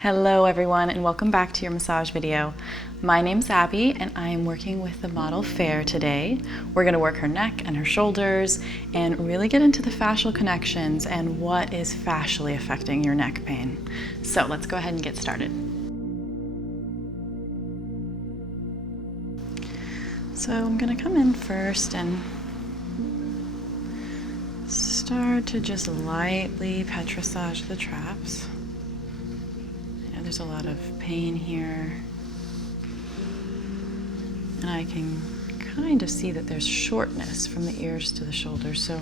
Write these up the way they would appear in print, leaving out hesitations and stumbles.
Hello everyone and welcome back to your massage video. My name's Abby and I am working with the model Fair today. We're going to work her neck and her shoulders and really get into the fascial connections and what is fascially affecting your neck pain. So let's go ahead and get started. So I'm going to come in first and start to just lightly petrissage the traps. There's a lot of pain here, and I can kind of see that there's shortness from the ears to the shoulders, so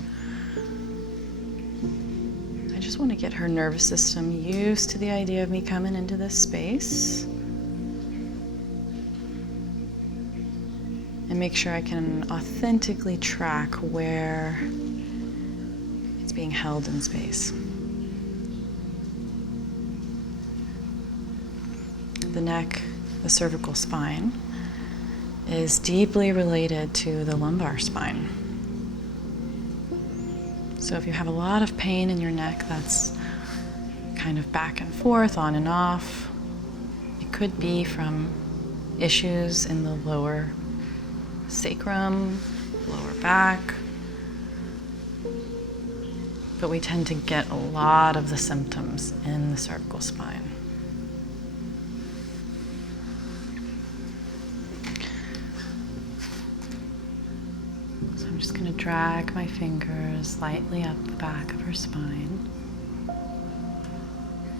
I just want to get her nervous system used to the idea of me coming into this space and make sure I can authentically track where it's being held in space. The neck, the cervical spine, is deeply related to the lumbar spine. So if you have a lot of pain in your neck that's kind of back and forth, on and off, it could be from issues in the lower sacrum, lower back, but we tend to get a lot of the symptoms in the cervical spine. I'm just going to drag my fingers lightly up the back of her spine.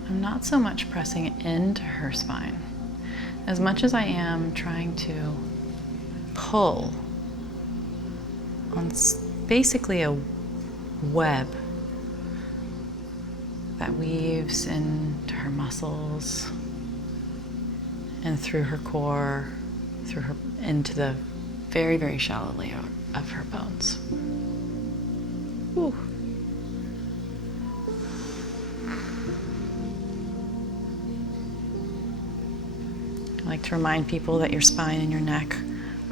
I'm not so much pressing into her spine as much as I am trying to pull on basically a web that weaves into her muscles and through her core, into the very, very shallow layer of her bones. Whew. I like to remind people that your spine and your neck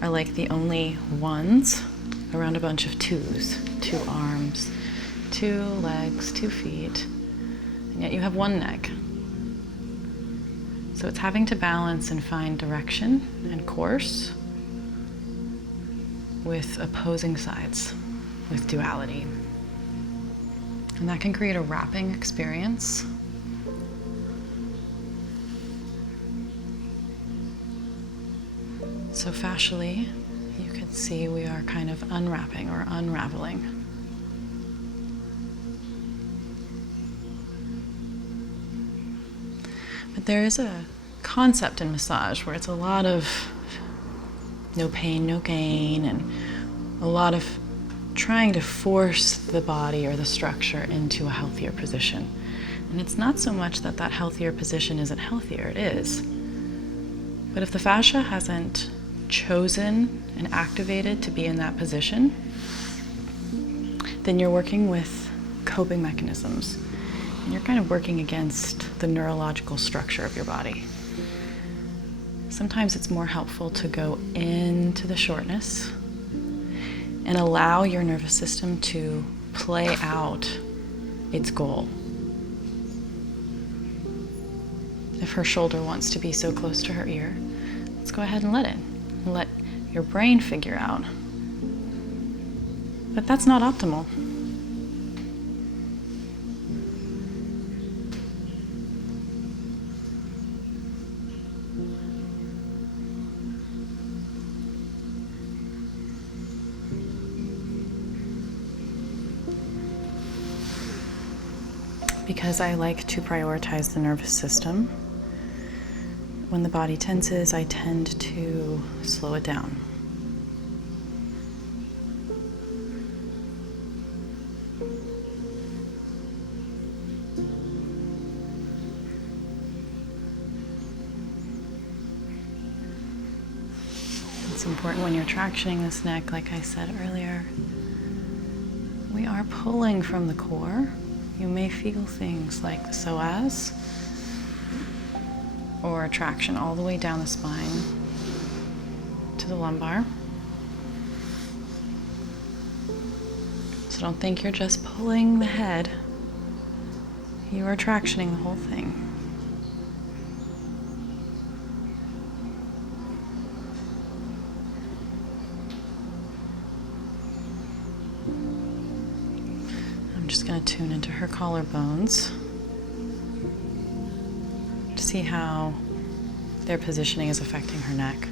are like the only ones around a bunch of twos. 2 arms, 2 legs, 2 feet, and yet you have one neck. So it's having to balance and find direction and course with opposing sides, with duality. And that can create a wrapping experience. So fascially, you can see we are kind of unwrapping or unraveling. But there is a concept in massage where it's a lot of no pain, no gain, and a lot of trying to force the body or the structure into a healthier position. And it's not so much that that healthier position isn't healthier, it is. But if the fascia hasn't chosen and activated to be in that position, then you're working with coping mechanisms. And you're kind of working against the neurological structure of your body. Sometimes it's more helpful to go into the shortness and allow your nervous system to play out its goal. If her shoulder wants to be so close to her ear, let's go ahead and let it. Let your brain figure out. But that's not optimal. Because I like to prioritize the nervous system, when the body tenses, I tend to slow it down. It's important when you're tractioning this neck, like I said earlier, we are pulling from the core. You may feel things like the psoas or traction all the way down the spine to the lumbar. So don't think you're just pulling the head. You are tractioning the whole thing. just going to tune into her collarbones to see how their positioning is affecting her neck.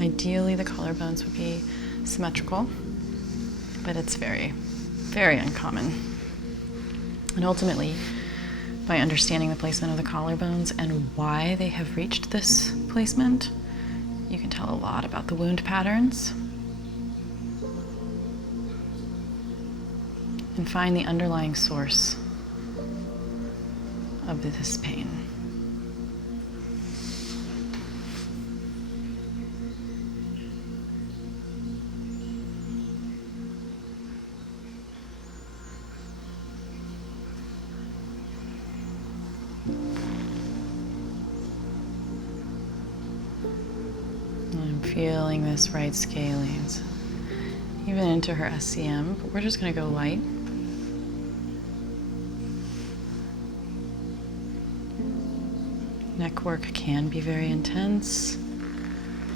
Ideally, the collarbones would be symmetrical, but it's very, very uncommon. And ultimately, by understanding the placement of the collarbones and why they have reached this placement, you can tell a lot about the wound patterns and find the underlying source of this pain. Feeling this right scalenes, even into her SCM, but we're just going to go light. Neck work can be very intense.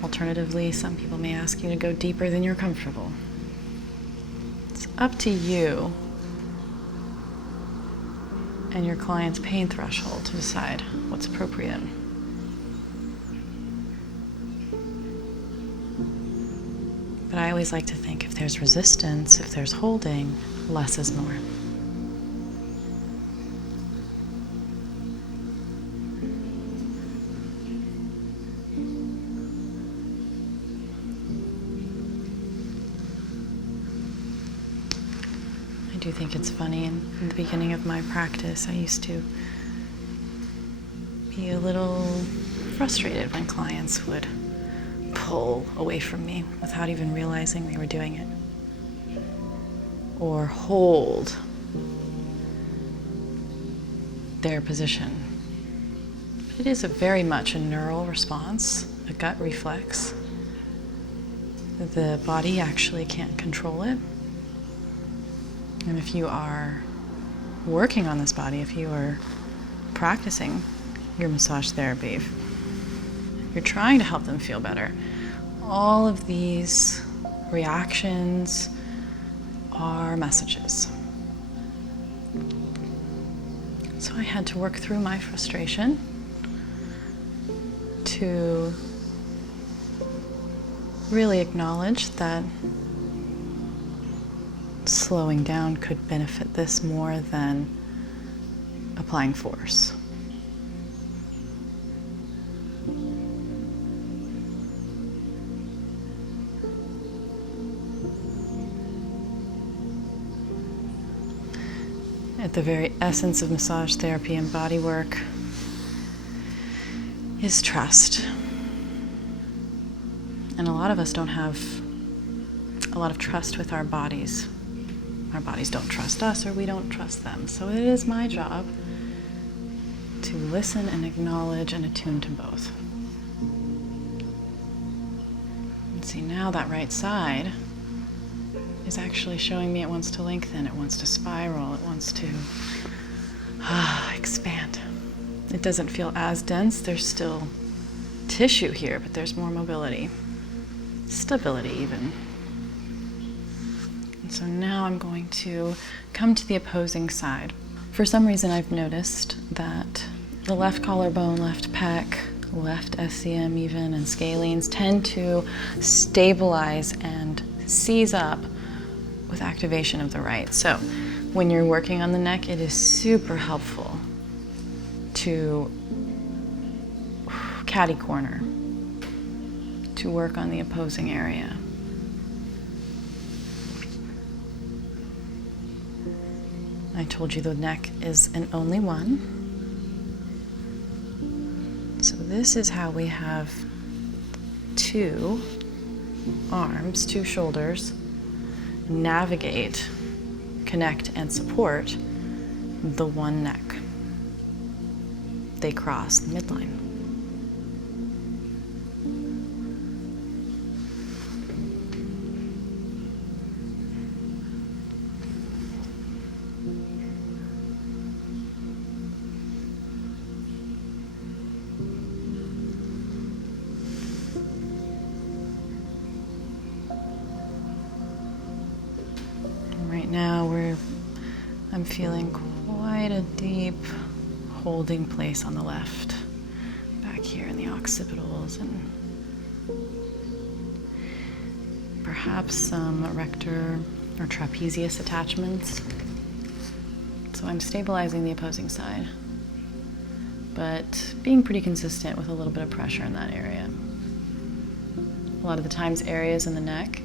Alternatively, some people may ask you to go deeper than you're comfortable. It's up to you and your client's pain threshold to decide what's appropriate. But I always like to think if there's resistance, if there's holding, less is more. I do think it's funny, in the beginning of my practice, I used to be a little frustrated when clients would pull away from me without even realizing they were doing it, or hold their position. But it is very much a neural response, a gut reflex. The body actually can't control it. And if you are working on this body, if you are practicing your massage therapy, if you're trying to help them feel better, all of these reactions are messages. So I had to work through my frustration to really acknowledge that slowing down could benefit this more than applying force. At the very essence of massage therapy and body work is trust. And a lot of us don't have a lot of trust with our bodies. Our bodies don't trust us, or we don't trust them. So it is my job to listen and acknowledge and attune to both. And see, now that right side is actually showing me it wants to lengthen, it wants to spiral, it wants to expand. It doesn't feel as dense. There's still tissue here, but there's more mobility, stability even. And so now I'm going to come to the opposing side. For some reason, I've noticed that the left collarbone, left pec, left SCM even, and scalenes tend to stabilize and seize up with activation of the right. So when you're working on the neck, it is super helpful to catty corner, to work on the opposing area. I told you the neck is an only one. So this is how we have two arms, two shoulders, navigate, connect, and support the one neck. They cross the midline. Right now I'm feeling quite a deep holding place on the left, back here in the occipitals, and perhaps some erector or trapezius attachments. So I'm stabilizing the opposing side, but being pretty consistent with a little bit of pressure in that area. A lot of the times areas in the neck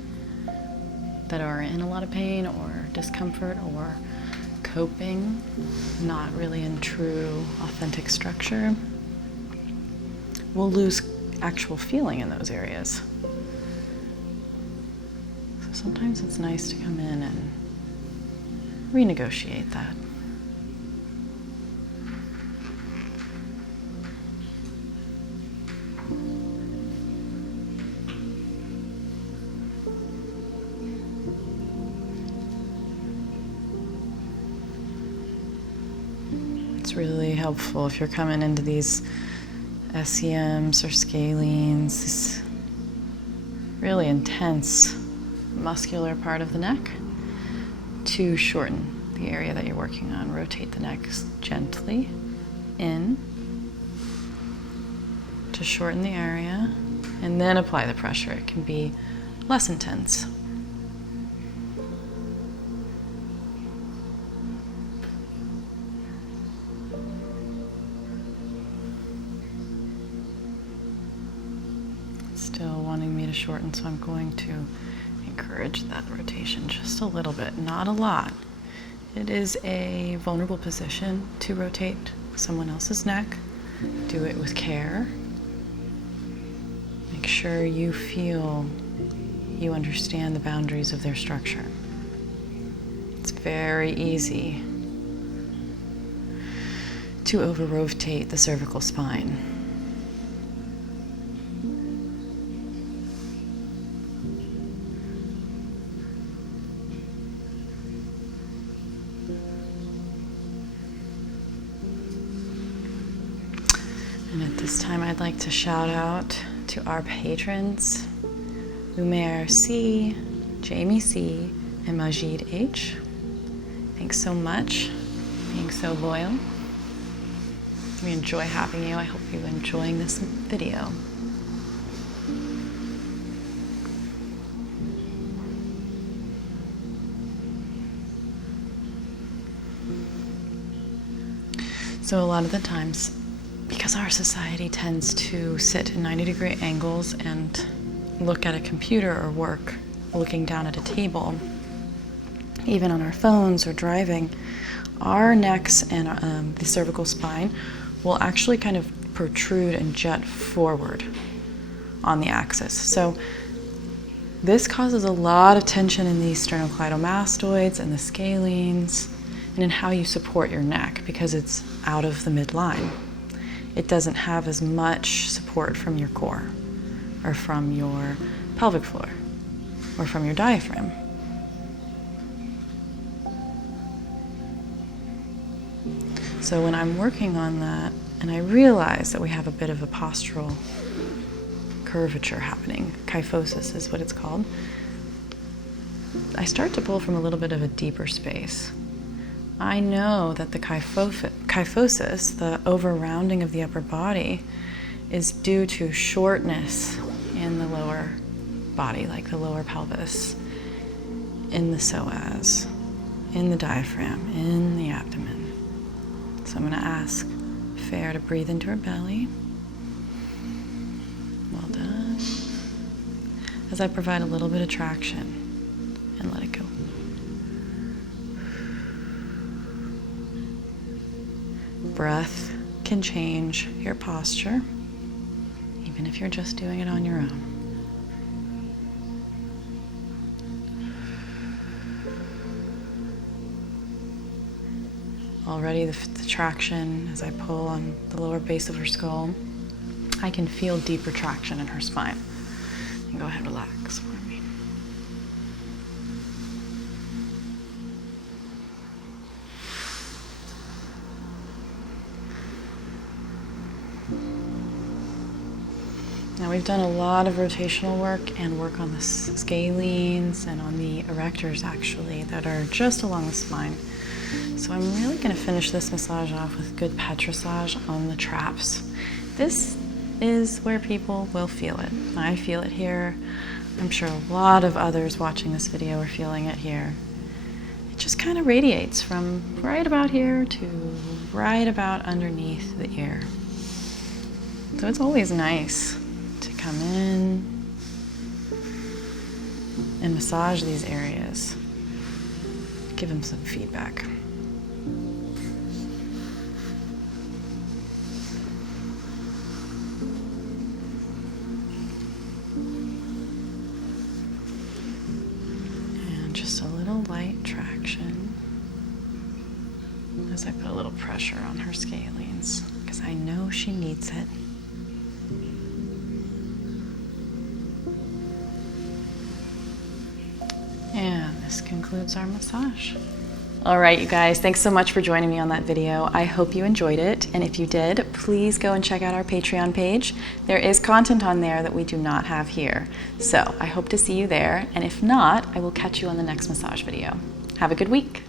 that are in a lot of pain or discomfort or coping, not really in true, authentic structure, will lose actual feeling in those areas. So sometimes it's nice to come in and renegotiate that. It's really helpful if you're coming into these SEMs or scalenes, this really intense muscular part of the neck, to shorten the area that you're working on. Rotate the neck gently in to shorten the area, and then apply the pressure. It can be less intense. Still wanting me to shorten, so I'm going to encourage that rotation just a little bit, not a lot. It is a vulnerable position to rotate someone else's neck. Do it with care. Make sure you feel you understand the boundaries of their structure. It's very easy to over-rotate the cervical spine. And at this time, I'd like to shout out to our patrons, Umair C, Jamie C, and Majid H. Thanks so much for being so loyal. We enjoy having you. I hope you're enjoying this video. So a lot of the times, because our society tends to sit in 90-degree angles and look at a computer or work looking down at a table, even on our phones or driving, our necks and the cervical spine will actually kind of protrude and jut forward on the axis. So this causes a lot of tension in the sternocleidomastoids and the scalenes, and in how you support your neck, because it's out of the midline. It doesn't have as much support from your core, or from your pelvic floor, or from your diaphragm. So when I'm working on that, and I realize that we have a bit of a postural curvature happening, kyphosis is what it's called, I start to pull from a little bit of a deeper space. I know that the kyphosis, the over-rounding of the upper body, is due to shortness in the lower body, like the lower pelvis, in the psoas, in the diaphragm, in the abdomen. So I'm going to ask Fair to breathe into her belly. Well done. As I provide a little bit of traction and let it go. Breath can change your posture, even if you're just doing it on your own. Already the traction as I pull on the lower base of her skull, I can feel deeper traction in her spine. And go ahead, relax for me. Now we've done a lot of rotational work and work on the scalenes and on the erectors actually that are just along the spine. So I'm really going to finish this massage off with good petrissage on the traps. This is where people will feel it. I feel it here. I'm sure a lot of others watching this video are feeling it here. It just kind of radiates from right about here to right about underneath the ear. So it's always nice to come in and massage these areas. Give them some feedback. And just a little light traction as I put a little pressure on her scalenes, because I know she needs it. And this concludes our massage. All right, you guys, thanks so much for joining me on that video. I hope you enjoyed it. And if you did, please go and check out our Patreon page. There is content on there that we do not have here. So I hope to see you there. And if not, I will catch you on the next massage video. Have a good week.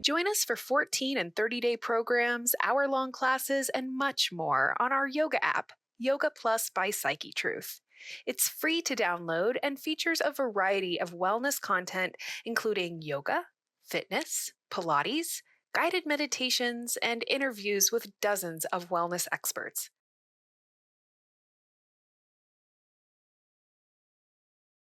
Join us for 14 and 30-day programs, hour-long classes, and much more on our yoga app, Yoga Plus by Psyche Truth. It's free to download and features a variety of wellness content, including yoga, fitness, Pilates, guided meditations, and interviews with dozens of wellness experts.